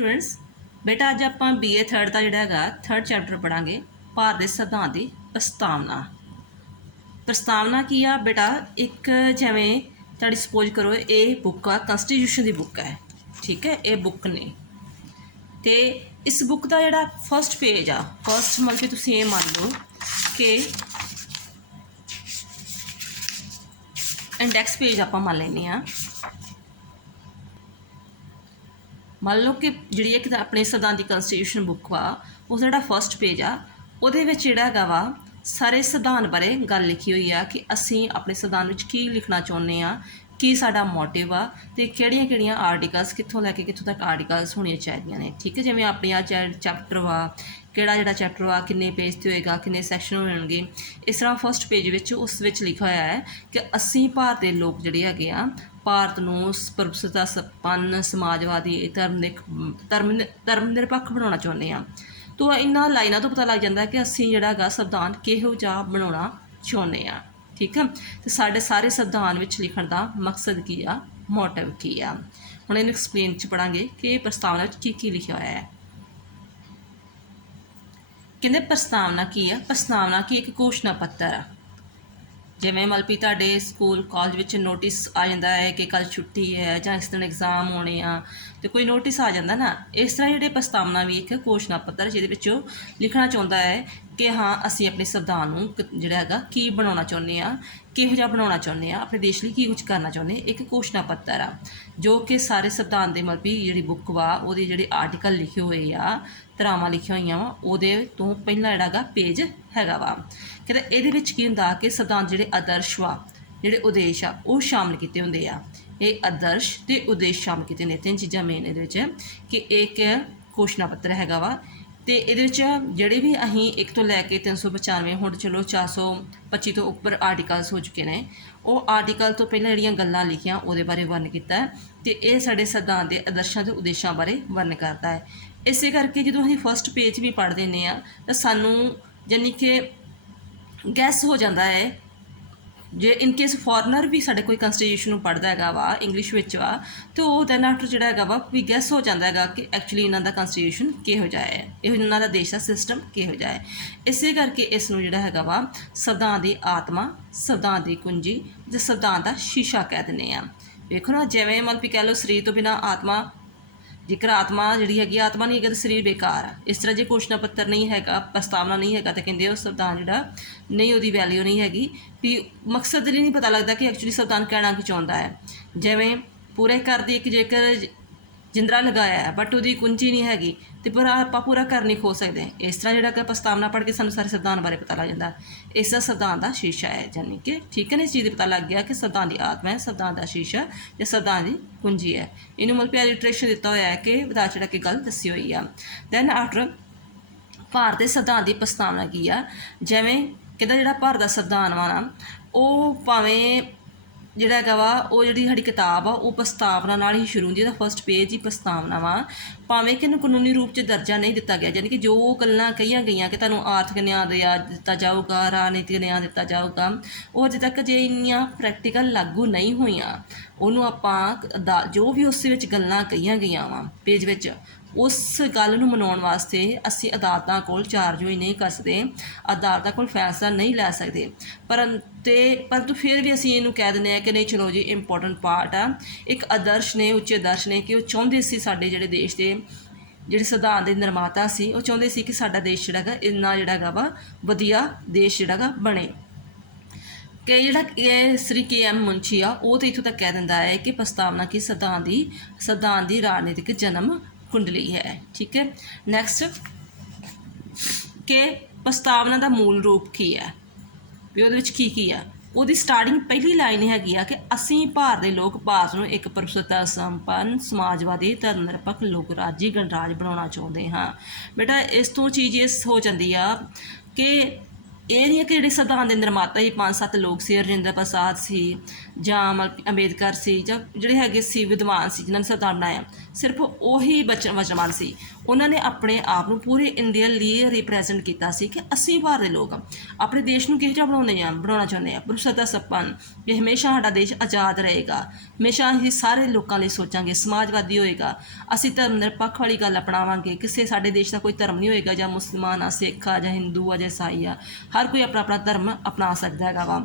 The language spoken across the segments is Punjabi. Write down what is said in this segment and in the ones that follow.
स्टूडेंट्स बेटा अज आप BA थर्ड का जोड़ा है थर्ड चैप्टर पढ़ांगे भारत के संविधान की प्रस्तावना। प्रस्तावना की आ बेटा एक जिमें तुहाडी सपोज करो ये बुक आ कॉन्स्टिट्यूशन की बुक है, ठीक है। ये बुक ने तो इस बुक का जोड़ा फस्ट पेज आ फस्ट मतलब कि तुसीं ये मान लो कि इंडैक्स पेज आप मान लेने आ। मान लो कि जी एक अपने संविधान की कॉन्स्टिट्यूशन बुक वा उस जो फस्ट पेज आ उहदे विच जिहड़ा हैगा वा सारे संविधान बारे गल लिखी हुई आ कि असीं अपने संविधान विच की लिखना चाहुंदे आ, की साडा मोटिव आ ते किहड़ियां आर्टिकल्स कित्थों लैके कित्थों तक आर्टिकल्स होणियां चाहीदियां ने, ठीक है। जिवें अपनी आ चैप्टर वा किहड़ा जिहड़ा चैप्टर वा किन्ने पेज ते होएगा किन्ने सैक्शन होणगे, इस तरह फस्ट पेज विच उस विच लिखा होया है कि असीं भारत दे लोक जिहड़े हैगे आ ਭਾਰਤ ਨੂੰ ਸਰਬਸਤਾ ਸੰਪੰਨ ਸਮਾਜਵਾਦੀ ਧਰਮ ਨਿਰਪੱਖ ਬਣਾਉਣਾ ਚਾਹੁੰਦੇ ਹਾਂ। ਤੋ ਇਹਨਾਂ ਲਾਈਨਾਂ ਤੋਂ ਪਤਾ ਲੱਗ ਜਾਂਦਾ ਕਿ ਅਸੀਂ ਜਿਹੜਾ ਹੈਗਾ ਸੰਵਿਧਾਨ ਕਿਹੋ ਜਿਹਾ ਬਣਾਉਣਾ ਚਾਹੁੰਦੇ ਹਾਂ, ਠੀਕ ਹੈ। ਤੇ ਸਾਡੇ ਸਾਰੇ ਸੰਵਿਧਾਨ ਵਿੱਚ ਲਿਖਣ ਦਾ ਮਕਸਦ ਕੀ ਆ, ਮੋਟਿਵ ਕੀ ਆ। ਹੁਣ ਇਹਨੂੰ ਐਕਸਪਲੇਨ ਚ ਪੜਾਂਗੇ ਕਿ ਪ੍ਰਸਤਾਵਨਾ ਵਿੱਚ ਕੀ ਲਿਖਿਆ ਹੋਇਆ ਹੈ। ਕਹਿੰਦੇ ਪ੍ਰਸਤਾਵਨਾ ਕੀ ਆ, ਪ੍ਰਸਤਾਵਨਾ ਕੀ ਇੱਕ ਘੋਸ਼ਣਾ ਪੱਤਰ ਆ। जिवें मतलब भी तुहाडे स्कूल कॉलेज विच नोटिस आ जाता है कि कल छुट्टी है जां इस दिन एग्जाम होने आ तो कोई नोटिस आ जाता ना, इस तरह जिहड़े प्रस्तावना भी एक घोषणा पत्र जिहदे विच लिखना चाहुंदा है कि हाँ असीं अपने संविधान नूं जिहड़ा हैगा की बनाउणा चाहुंदे आ, किहो जिहा बनाउणा चाहुंदे आ, अपने देश लई की कुछ करना चाहुंदे एक घोषणा पत्र आ जो कि सारे संविधान दे मतलब भी जिहड़ी बुक वा उहदे जिहड़े आर्टिकल लिखे हुए आ ਧਾਰਾਵਾਂ ਲਿਖੀਆਂ ਹੋਈਆਂ ਵਾ ਉਹਦੇ ਤੋਂ ਪਹਿਲਾਂ ਜਿਹੜਾ ਹੈਗਾ ਪੇਜ ਹੈਗਾ ਵਾ। ਕਹਿੰਦੇ ਇਹਦੇ ਵਿੱਚ ਕੀ ਹੁੰਦਾ ਕਿ ਸੰਵਿਧਾਨ ਜਿਹੜੇ ਆਦਰਸ਼ ਵਾ ਜਿਹੜੇ ਉਦੇਸ਼ ਆ ਉਹ ਸ਼ਾਮਲ ਕੀਤੇ ਹੁੰਦੇ ਆ। ਇਹ ਆਦਰਸ਼ ਤੇ ਉਦੇਸ਼ ਸ਼ਾਮਲ ਕੀਤੇ ਨੇ, ਤਿੰਨ ਚੀਜ਼ਾਂ ਮੇਨ ਇਹਦੇ ਵਿੱਚ ਕਿ ਇੱਕ ਘੋਸ਼ਣਾ ਪੱਤਰ ਹੈਗਾ ਵਾ ਤੇ ਇਹਦੇ ਵਿੱਚ ਜਿਹੜੇ ਵੀ ਅਸੀਂ 1 ਤੋਂ ਲੈ ਕੇ 395 ਹੁਣ ਚਲੋ 425 ਤੋਂ ਉੱਪਰ ਆਰਟੀਕਲਸ ਹੋ ਚੁੱਕੇ ਨੇ। ਉਹ ਆਰਟੀਕਲ ਤੋਂ ਪਹਿਲਾਂ ਜਿਹੜੀਆਂ ਗੱਲਾਂ ਲਿਖੀਆਂ ਉਹਦੇ ਬਾਰੇ ਵਰਣਨ ਕੀਤਾ ਤੇ ਇਹ ਸਾਡੇ ਸੰਵਿਧਾਨ ਦੇ ਆਦਰਸ਼ਾਂ ਤੇ ਉਦੇਸ਼ਾਂ ਬਾਰੇ ਵਰਣਨ ਕਰਦਾ ਹੈ। ਇਸੇ ਕਰਕੇ ਜਦੋਂ ਅਸੀਂ ਫਸਟ ਪੇਜ ਵੀ ਪੜ੍ਹਦੇ ਨੇ ਆ ਤਾਂ ਸਾਨੂੰ ਯਾਨੀ ਕਿ ਗੈਸ ਹੋ ਜਾਂਦਾ ਹੈ ਜੇ ਇਨ ਕੇਸ ਫੋਰਨਰ ਵੀ ਸਾਡੇ ਕੋਈ ਕਨਸਟੀਟਿਊਸ਼ਨ ਨੂੰ ਪੜ੍ਹਦਾ ਹੈਗਾ ਵਾ ਇੰਗਲਿਸ਼ ਵਿੱਚ ਵਾ ਤਾਂ ਉਹ ਦੈਨ ਆਫਟਰ ਜਿਹੜਾ ਹੈਗਾ ਵਾ ਵੀ ਗੈਸ ਹੋ ਜਾਂਦਾ ਹੈਗਾ ਕਿ ਐਕਚੁਅਲੀ ਇਹਨਾਂ ਦਾ ਕਨਸਟੀਟਿਊਸ਼ਨ ਕਿਹੋ ਜਿਹਾ ਹੈ, ਇਹੋ ਇਹਨਾਂ ਦਾ ਦੇਸ਼ ਦਾ ਸਿਸਟਮ ਕਿਹੋ ਜਿਹਾ ਹੈ। ਇਸੇ ਕਰਕੇ ਇਸ ਨੂੰ ਜਿਹੜਾ ਹੈਗਾ ਵਾ ਸੰਵਿਧਾਨ ਦੀ ਆਤਮਾ, ਸੰਵਿਧਾਨ ਦੀ ਕੁੰਜੀ ਜਾਂ ਸੰਵਿਧਾਨ ਦਾ ਸ਼ੀਸ਼ਾ ਕਹਿ ਦਿੰਦੇ ਆ। ਵੇਖੋ ਨਾ ਜਿਵੇਂ ਮਤਲਬ ਵੀ ਕਹਿ ਲਓ ਸਰੀਰ ਤੋਂ ਬਿਨਾਂ ਆਤਮਾ, ਜੇਕਰ ਆਤਮਾ ਜਿਹੜੀ ਹੈਗੀ ਆਤਮਾ ਨਹੀਂ ਹੈਗਾ ਤਾਂ ਸਰੀਰ ਬੇਕਾਰ ਆ। ਇਸ ਤਰ੍ਹਾਂ ਜੇ ਘੋਸ਼ਣਾ ਪੱਤਰ ਨਹੀਂ ਹੈਗਾ, ਪ੍ਰਸਤਾਵਨਾ ਨਹੀਂ ਹੈਗਾ ਤਾਂ ਕਹਿੰਦੇ ਉਹ ਸੰਵਿਧਾਨ ਜਿਹੜਾ ਨਹੀਂ, ਉਹਦੀ ਵੈਲਿਊ ਨਹੀਂ ਹੈਗੀ ਵੀ ਮਕਸਦ ਲਈ ਨਹੀਂ ਪਤਾ ਲੱਗਦਾ ਕਿ ਐਕਚੁਅਲੀ ਸੰਵਿਧਾਨ ਕਹਿਣਾ ਕੀ ਚਾਹੁੰਦਾ ਹੈ। ਜਿਵੇਂ ਪੂਰੇ ਘਰ ਦੀ ਇੱਕ ਜੇਕਰ ਜਿੰਦਰਾ ਲਗਾਇਆ ਹੈ ਬਟ ਉਹਦੀ ਕੁੰਜੀ ਨਹੀਂ ਹੈਗੀ ਤੇ ਪਰ ਆਪਾਂ ਪੂਰਾ ਘਰ ਨਹੀਂ ਖੋਲ ਸਕਦੇ। ਇਸ ਤਰ੍ਹਾਂ ਜਿਹੜਾ ਕਿ ਪ੍ਰਸਤਾਵਨਾ ਪੜ੍ਹ ਕੇ ਸਾਨੂੰ ਸਾਰੇ ਸੰਵਿਧਾਨ ਬਾਰੇ ਪਤਾ ਲੱਗ ਜਾਂਦਾ। ਇਸ ਦਾ ਸੰਵਿਧਾਨ ਦਾ ਸ਼ੀਸ਼ਾ ਹੈ, ਯਾਨੀ ਕਿ ਠੀਕ ਹੈ ਨਾ, ਇਸ ਚੀਜ਼ ਦਾ ਪਤਾ ਲੱਗ ਗਿਆ ਕਿ ਸੰਵਿਧਾਨ ਦੀ ਆਤਮਾ ਹੈ, ਸੰਵਿਧਾਨ ਦਾ ਸ਼ੀਸ਼ਾ ਜਾਂ ਸੰਵਿਧਾਨ ਦੀ ਕੁੰਜੀ ਹੈ। ਇਹਨੂੰ ਮਤਲਬ ਐਲਿਟਰੇਸ਼ਨ ਦਿੱਤਾ ਹੋਇਆ ਹੈ ਕਿ ਵਧਾ ਚੜ੍ਹਾ ਕੇ ਗੱਲ ਦੱਸੀ ਹੋਈ ਆ। ਦੈਨ ਆਫਟਰ ਭਾਰਤ ਦੇ ਸੰਵਿਧਾਨ ਦੀ ਪ੍ਰਸਤਾਵਨਾ ਕੀ ਆ, ਜਿਵੇਂ ਕਹਿੰਦਾ ਜਿਹੜਾ ਭਾਰਤ ਦਾ ਸੰਵਿਧਾਨ ਵਾ ਨਾ ਉਹ ਭਾਵੇਂ ਜਿਹੜਾ ਹੈਗਾ ਵਾ ਉਹ ਜਿਹੜੀ ਸਾਡੀ ਕਿਤਾਬ ਆ ਉਹ ਪ੍ਰਸਤਾਵਨਾ ਨਾਲ ਹੀ ਸ਼ੁਰੂ ਹੁੰਦੀ। ਇਹਦਾ ਫਸਟ ਪੇਜ ਹੀ ਪ੍ਰਸਤਾਵਨਾ ਵਾ, ਭਾਵੇਂ ਕਿ ਇਹਨੂੰ ਕਾਨੂੰਨੀ ਰੂਪ 'ਚ ਦਰਜਾ ਨਹੀਂ ਦਿੱਤਾ ਗਿਆ, ਯਾਨੀ ਕਿ ਜੋ ਗੱਲਾਂ ਕਹੀਆਂ ਗਈਆਂ ਕਿ ਤੁਹਾਨੂੰ ਆਰਥਿਕ ਨਿਆਂ ਦਿੱਤਾ ਜਾਊਗਾ, ਰਾਜਨੀਤਿਕ ਨਿਆਂ ਦਿੱਤਾ ਜਾਊਗਾ, ਉਹ ਅਜੇ ਤੱਕ ਜੇ ਇੰਨੀਆਂ ਪ੍ਰੈਕਟੀਕਲ ਲਾਗੂ ਨਹੀਂ ਹੋਈਆਂ ਉਹਨੂੰ ਆਪਾਂ ਜੋ ਵੀ ਉਸ ਵਿੱਚ ਗੱਲਾਂ ਕਹੀਆਂ ਗਈਆਂ ਵਾ ਪੇਜ ਵਿੱਚ ਉਸ ਗੱਲ ਨੂੰ ਮਨਾਉਣ ਵਾਸਤੇ ਅਸੀਂ ਅਦਾਲਤਾਂ ਕੋਲ ਚਾਰਜੋਈ ਨਹੀਂ ਕਰ ਸਕਦੇ, ਅਦਾਲਤਾਂ ਕੋਲ ਫੈਸਲਾ ਨਹੀਂ ਲੈ ਸਕਦੇ। ਪਰੰਤੂ ਫਿਰ ਵੀ ਅਸੀਂ ਇਹਨੂੰ ਕਹਿ ਦਿੰਦੇ ਹਾਂ ਕਿ ਨਹੀਂ ਚਲੋ ਜੀ ਇੰਪੋਰਟੈਂਟ ਪਾਰਟ ਆ। ਇੱਕ ਆਦਰਸ਼ ਨੇ, ਉੱਚੇ ਆਦਰਸ਼ ਨੇ ਕਿ ਉਹ ਚਾਹੁੰਦੇ ਸੀ ਸਾਡੇ ਜਿਹੜੇ ਦੇਸ਼ ਦੇ ਜਿਹੜੇ ਸੰਵਿਧਾਨ ਦੇ ਨਿਰਮਾਤਾ ਸੀ ਉਹ ਚਾਹੁੰਦੇ ਸੀ ਕਿ ਸਾਡਾ ਦੇਸ਼ ਜਿਹੜਾ ਹੈਗਾ ਇੰਨਾ ਜਿਹੜਾ ਹੈਗਾ ਵਾ ਵਧੀਆ ਦੇਸ਼ ਜਿਹੜਾ ਹੈਗਾ ਬਣੇ। ਕਿ ਜਿਹੜਾ ਸ੍ਰੀ KM ਮੁੰਸ਼ੀ ਆ ਉਹ ਤਾਂ ਇੱਥੋਂ ਤੱਕ ਕਹਿ ਦਿੰਦਾ ਹੈ ਕਿ ਪ੍ਰਸਤਾਵਨਾ ਕੀ ਸੰਵਿਧਾਨ ਦੀ ਰਾਜਨੀਤਿਕ ਜਨਮ ਕੁੰਡਲੀ ਹੈ, ਠੀਕ ਹੈ। ਨੈਕਸਟ ਕਿ ਪ੍ਰਸਤਾਵਨਾ ਦਾ ਮੂਲ ਰੂਪ ਕੀ ਹੈ ਵੀ ਉਹਦੇ ਵਿੱਚ ਕੀ ਆ। ਉਹਦੀ ਸਟਾਰਟਿੰਗ ਪਹਿਲੀ ਲਾਈਨ ਹੈਗੀ ਆ ਕਿ ਅਸੀਂ ਭਾਰਤ ਦੇ ਲੋਕ ਭਾਰਤ ਨੂੰ ਇੱਕ ਸਰਬਸਤਾ ਸੰਪੰਨ ਸਮਾਜਵਾਦੀ ਧਰਮ ਨਿਰਪੱਖ ਲੋਕ ਰਾਜੀ ਗਣਰਾਜ ਬਣਾਉਣਾ ਚਾਹੁੰਦੇ ਹਾਂ। ਬੇਟਾ ਇਸ ਤੋਂ ਚੀਜ਼ ਇਸ ਹੋ ਜਾਂਦੀ ਆ ਕਿ ਇਹ ਨਹੀਂ ਕਿ ਜਿਹੜੇ ਸੰਵਿਧਾਨ ਦੇ ਨਿਰਮਾਤਾ ਹੀ 5-7 ਲੋਕ ਸੀ, ਰਜਿੰਦਰ ਪ੍ਰਸਾਦ ਸੀ ਜਾਂ ਅੰਬੇਦਕਰ ਸੀ ਜਾਂ ਜਿਹੜੇ ਹੈਗੇ ਸੀ ਵਿਦਵਾਨ ਸੀ ਜਿਨ੍ਹਾਂ ਨੇ ਸੰਵਿਧਾਨ ਬਣਾਇਆ, ਸਿਰਫ ਉਹੀ ਮੁਸਲਮਾਨ ਸੀ। ਉਹਨਾਂ ਨੇ ਆਪਣੇ ਆਪ ਨੂੰ ਪੂਰੇ ਇੰਡੀਆ ਲਈ ਰਿਪਰੈਜ਼ੈਂਟ ਕੀਤਾ ਸੀ ਕਿ ਅਸੀਂ ਭਾਰਤ ਦੇ ਲੋਕ ਆਪਣੇ ਦੇਸ਼ ਨੂੰ ਕਿਹੋ ਜਿਹਾ ਬਣਾਉਣਾ ਚਾਹੁੰਦੇ ਹਾਂ। ਪੁਰਸ਼ਤ ਦਾ ਸਪਨ ਕਿ ਹਮੇਸ਼ਾ ਸਾਡਾ ਦੇਸ਼ ਆਜ਼ਾਦ ਰਹੇਗਾ, ਹਮੇਸ਼ਾ ਅਸੀਂ ਸਾਰੇ ਲੋਕਾਂ ਲਈ ਸੋਚਾਂਗੇ, ਸਮਾਜਵਾਦੀ ਹੋਏਗਾ, ਅਸੀਂ ਧਰਮ ਨਿਰਪੱਖ ਵਾਲੀ ਗੱਲ ਅਪਣਾਵਾਂਗੇ, ਕਿਸੇ ਸਾਡੇ ਦੇਸ਼ ਦਾ ਕੋਈ ਧਰਮ ਨਹੀਂ ਹੋਏਗਾ ਜਾਂ ਮੁਸਲਮਾਨ ਆ, ਸਿੱਖ ਆ, ਜਾਂ ਹਿੰਦੂ ਆ, ਜਾਂ ਈਸਾਈ ਆ, ਹਰ ਕੋਈ ਆਪਣਾ ਆਪਣਾ ਧਰਮ ਅਪਣਾ ਸਕਦਾ ਹੈਗਾ ਵਾ।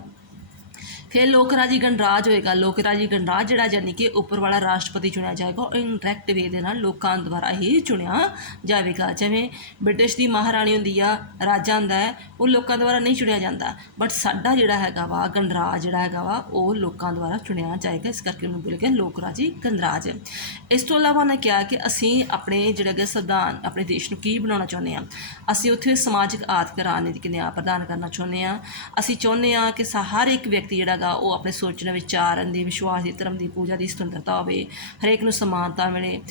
ਫਿਰ ਲੋਕ ਰਾਜੀ ਗਣਰਾਜ ਹੋਏਗਾ। ਲੋਕ ਰਾਜੀ ਗਣਰਾਜ ਜਿਹੜਾ ਯਾਨੀ ਕਿ ਉੱਪਰ ਵਾਲਾ ਰਾਸ਼ਟਰਪਤੀ ਚੁਣਿਆ ਜਾਏਗਾ, ਉਹ ਇਨਡਾਇਰੈਕਟ ਵੇ ਦੇ ਨਾਲ ਲੋਕਾਂ ਦੁਆਰਾ ਹੀ ਚੁਣਿਆ ਜਾਵੇਗਾ। ਜਿਵੇਂ ਬ੍ਰਿਟਿਸ਼ ਦੀ ਮਹਾਰਾਣੀ ਹੁੰਦੀ ਆ, ਰਾਜਾ ਹੁੰਦਾ ਹੈ, ਉਹ ਲੋਕਾਂ ਦੁਆਰਾ ਨਹੀਂ ਚੁਣਿਆ ਜਾਂਦਾ, ਬਟ ਸਾਡਾ ਜਿਹੜਾ ਹੈਗਾ ਵਾ ਗਣਰਾਜ ਜਿਹੜਾ ਹੈਗਾ ਵਾ ਉਹ ਲੋਕਾਂ ਦੁਆਰਾ ਚੁਣਿਆ ਜਾਏਗਾ, ਇਸ ਕਰਕੇ ਉਹਨੂੰ ਬੋਲ ਕੇ ਲੋਕ ਰਾਜੀ ਗਣਰਾਜ। ਇਸ ਤੋਂ ਇਲਾਵਾ ਉਹਨੇ ਕਿਹਾ ਕਿ ਅਸੀਂ ਆਪਣੇ ਜਿਹੜੇ ਹੈਗੇ ਸੰਵਿਧਾਨ ਆਪਣੇ ਦੇਸ਼ ਨੂੰ ਕੀ ਬਣਾਉਣਾ ਚਾਹੁੰਦੇ ਹਾਂ। ਅਸੀਂ ਉੱਥੇ ਸਮਾਜਿਕ ਆਰਥਿਕ ਰਾਜਨੀਤਿਕ ਨਿਆਂ ਪ੍ਰਦਾਨ ਕਰਨਾ ਚਾਹੁੰਦੇ ਹਾਂ। ਅਸੀਂ ਚਾਹੁੰਦੇ ਹਾਂ ਕਿ ਹਰ ਇੱਕ ਵਿਅਕਤੀ ਜਿਹੜਾ ਉਹ ਆਪਣੇ ਸੋਚਣ, ਵਿਚਾਰਨ ਦੀ, ਵਿਸ਼ਵਾਸ ਦੀ, ਧਰਮ ਦੀ, ਪੂਜਾ ਦੀ ਸੁਤੰਤਰਤਾ ਹੋਵੇ, ਹਰੇਕ ਨੂੰ ਸਮਾਨਤਾ ਮਿਲੇ,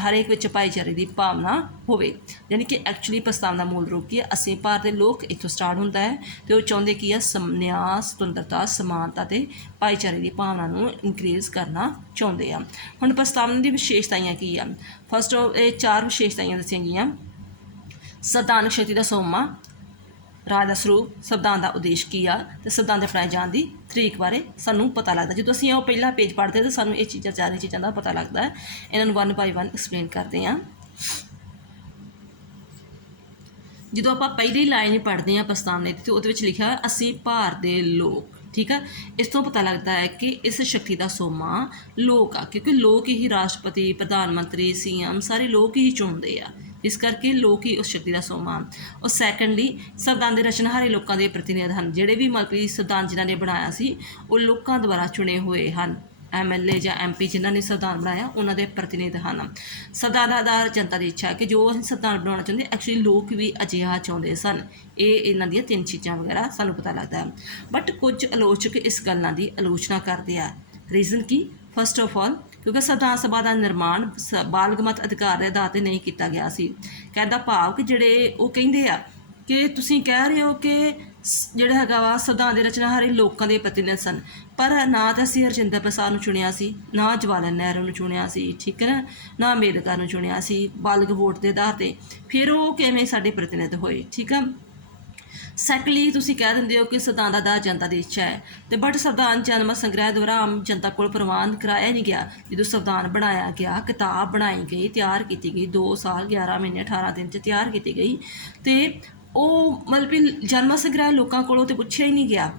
ਹਰੇਕ ਵਿੱਚ ਭਾਈਚਾਰੇ ਦੀ ਭਾਵਨਾ ਹੋਵੇ। ਯਾਨੀ ਕਿ ਐਕਚੁਅਲੀ ਪ੍ਰਸਤਾਵ ਦਾ ਮੂਲ ਰੂਪ ਕੀ ਹੈ, ਅਸੀਂ ਭਾਰਤ ਦੇ ਲੋਕ ਇੱਥੋਂ ਸਟਾਰਟ ਹੁੰਦਾ ਹੈ ਅਤੇ ਉਹ ਚਾਹੁੰਦੇ ਕੀ ਆ, ਨਿਆਂ, ਸੁਤੰਤਰਤਾ, ਸਮਾਨਤਾ ਅਤੇ ਭਾਈਚਾਰੇ ਦੀ ਭਾਵਨਾ ਨੂੰ ਇਨਕਰੀਜ਼ ਕਰਨਾ ਚਾਹੁੰਦੇ ਆ। ਹੁਣ ਪ੍ਰਸਤਾਵਨਾ ਦੀ ਵਿਸ਼ੇਸ਼ਤਾਵਾਂ ਕੀ ਆ? ਫਸਟ ਇਹ 4 ਵਿਸ਼ੇਸ਼ਤਾਵਾਂ ਦੱਸੀਆਂ ਗਈਆਂ। ਸੰਵਿਧਾਨਕ ਸ਼ਕਤੀ ਦਾ ਸੋਮਾ, ਰਾਜ ਦਾ ਸਰੂਪ, ਸੰਵਿਧਾਨ ਦਾ ਉਦੇਸ਼ ਕੀ ਆ, ਅਤੇ ਸੰਵਿਧਾਨ ਦੇ ਅਪਣਾਏ ਜਾਣ ਦੀ ਤਰੀਕ ਬਾਰੇ ਸਾਨੂੰ ਪਤਾ ਲੱਗਦਾ। ਜਦੋਂ ਅਸੀਂ ਉਹ ਪਹਿਲਾ ਪੇਜ ਪੜ੍ਹਦੇ ਤਾਂ ਸਾਨੂੰ ਇਹ ਚਾਰੇ ਚੀਜ਼ਾਂ ਦਾ ਪਤਾ ਲੱਗਦਾ ਹੈ। ਇਹਨਾਂ ਨੂੰ 1 ਬਾਈ 1 ਐਕਸਪਲੇਨ ਕਰਦੇ ਹਾਂ। ਜਦੋਂ ਆਪਾਂ ਪਹਿਲੀ ਲਾਈਨ ਹੀ ਪੜ੍ਹਦੇ ਹਾਂ ਪ੍ਰਸਤਾਵਨਾ ਦੀ, ਤਾਂ ਉਹਦੇ ਵਿੱਚ ਲਿਖਿਆ ਅਸੀਂ ਭਾਰਤ ਦੇ ਲੋਕ, ਠੀਕ ਹੈ। ਇਸ ਤੋਂ ਪਤਾ ਲੱਗਦਾ ਹੈ ਕਿ ਇਸ ਸ਼ਕਤੀ ਦਾ ਸੋਮਾ ਲੋਕ ਆ, ਕਿਉਂਕਿ ਲੋਕ ਹੀ ਰਾਸ਼ਟਰਪਤੀ, ਪ੍ਰਧਾਨ ਮੰਤਰੀ, CM ਸਾਰੇ ਲੋਕ ਹੀ ਚੁਣਦੇ ਆ, ਇਸ ਕਰਕੇ ਲੋਕ ਹੀ ਉਸ ਸ਼ਕਤੀ ਦਾ ਸੋਮਾ। ਔਰ ਸੈਕੰਡਲੀ ਸੰਵਿਧਾਨ ਦੇ ਰਚਨਹਾਰੇ ਲੋਕਾਂ ਦੇ ਪ੍ਰਤੀਨਿਧ ਹਨ। ਜਿਹੜੇ ਵੀ ਮਤਲਬ ਕਿ ਸੰਵਿਧਾਨ ਜਿਨ੍ਹਾਂ ਨੇ ਬਣਾਇਆ ਸੀ ਉਹ ਲੋਕਾਂ ਦੁਆਰਾ ਚੁਣੇ ਹੋਏ ਹਨ। MLA ਜਾਂ MP ਜਿਨ੍ਹਾਂ ਨੇ ਸੰਵਿਧਾਨ ਬਣਾਇਆ ਉਹਨਾਂ ਦੇ ਪ੍ਰਤੀਨਿਧ ਹਨ। ਸੰਵਿਧਾਨ ਦਾ ਆਧਾਰ ਜਨਤਾ ਦੀ ਇੱਛਾ ਹੈ ਕਿ ਜੋ ਅਸੀਂ ਸੰਵਿਧਾਨ ਬਣਾਉਣਾ ਚਾਹੁੰਦੇ, ਐਕਚੁਅਲੀ ਲੋਕ ਵੀ ਅਜਿਹਾ ਚਾਹੁੰਦੇ ਸਨ। ਇਹਨਾਂ ਦੀਆਂ 3 ਚੀਜ਼ਾਂ ਵਗੈਰਾ ਸਾਨੂੰ ਪਤਾ ਲੱਗਦਾ ਹੈ। ਬਟ ਕੁਝ ਆਲੋਚਕ ਇਸ ਗੱਲਾਂ ਦੀ ਆਲੋਚਨਾ ਕਰਦੇ ਆ। Reason Ki? First of all ਕਿਉਂਕਿ ਸੰਵਿਧਾਨ ਸਭਾ ਦਾ ਨਿਰਮਾਣ ਬਾਲਗਮਤ ਅਧਿਕਾਰ ਦੇ ਆਧਾਰ 'ਤੇ ਨਹੀਂ ਕੀਤਾ ਗਿਆ ਸੀ। ਕਹਿਣ ਦਾ ਭਾਵ ਕਿ ਜਿਹੜੇ ਉਹ ਕਹਿੰਦੇ ਆ ਕਿ ਤੁਸੀਂ ਕਹਿ ਰਹੇ ਹੋ ਕਿ ਜਿਹੜਾ ਹੈਗਾ ਵਾ ਸੰਵਿਧਾਨ ਦੇ ਰਚਨਾਹਾਰੇ ਲੋਕਾਂ ਦੇ ਪ੍ਰਤੀਨਿਧ ਸਨ, ਪਰ ਨਾ ਤਾਂ ਅਸੀਂ ਹਰਜਿੰਦਰ ਪ੍ਰਸਾਦ ਨੂੰ ਚੁਣਿਆ ਸੀ, ਨਾ ਜਵਾਹਰ ਲਾਲ ਨਹਿਰੂ ਨੂੰ ਚੁਣਿਆ ਸੀ, ਠੀਕ ਹੈ ਨਾ ਅੰਬੇਦਕਰ ਨੂੰ ਚੁਣਿਆ ਸੀ ਬਾਲਗ ਵੋਟ ਦੇ ਆਧਾਰ 'ਤੇ। ਫਿਰ ਉਹ ਕਿਵੇਂ ਸਾਡੇ ਪ੍ਰਤੀਨਿਧ ਹੋਏ? ਠੀਕ ਆ। ਸੈਕੰਡਲੀ ਤੁਸੀਂ ਕਹਿ ਦਿੰਦੇ ਹੋ ਕਿ ਸੰਵਿਧਾਨ ਦਾ ਆਧਾਰ ਜਨਤਾ ਦੀ ਇੱਛਾ ਹੈ, ਅਤੇ ਬਟ ਸੰਵਿਧਾਨ ਜਨਮਤ ਸੰਗ੍ਰਹਿ ਦੁਆਰਾ ਆਮ ਜਨਤਾ ਕੋਲ ਪ੍ਰਵਾਨ ਕਰਾਇਆ ਨਹੀਂ ਗਿਆ। ਜਦੋਂ ਸੰਵਿਧਾਨ ਬਣਾਇਆ ਗਿਆ, ਕਿਤਾਬ ਬਣਾਈ ਗਈ, ਤਿਆਰ ਕੀਤੀ ਗਈ, 2 ਸਾਲ 11 ਮਹੀਨੇ 18 ਦਿਨ 'ਚ ਤਿਆਰ ਕੀਤੀ ਗਈ, ਅਤੇ ਉਹ ਮਤਲਬ ਕਿ ਜਨਮਤ ਸੰਗ੍ਰਹਿ ਲੋਕਾਂ ਕੋਲੋਂ ਤਾਂ ਪੁੱਛਿਆ ਹੀ ਨਹੀਂ ਗਿਆ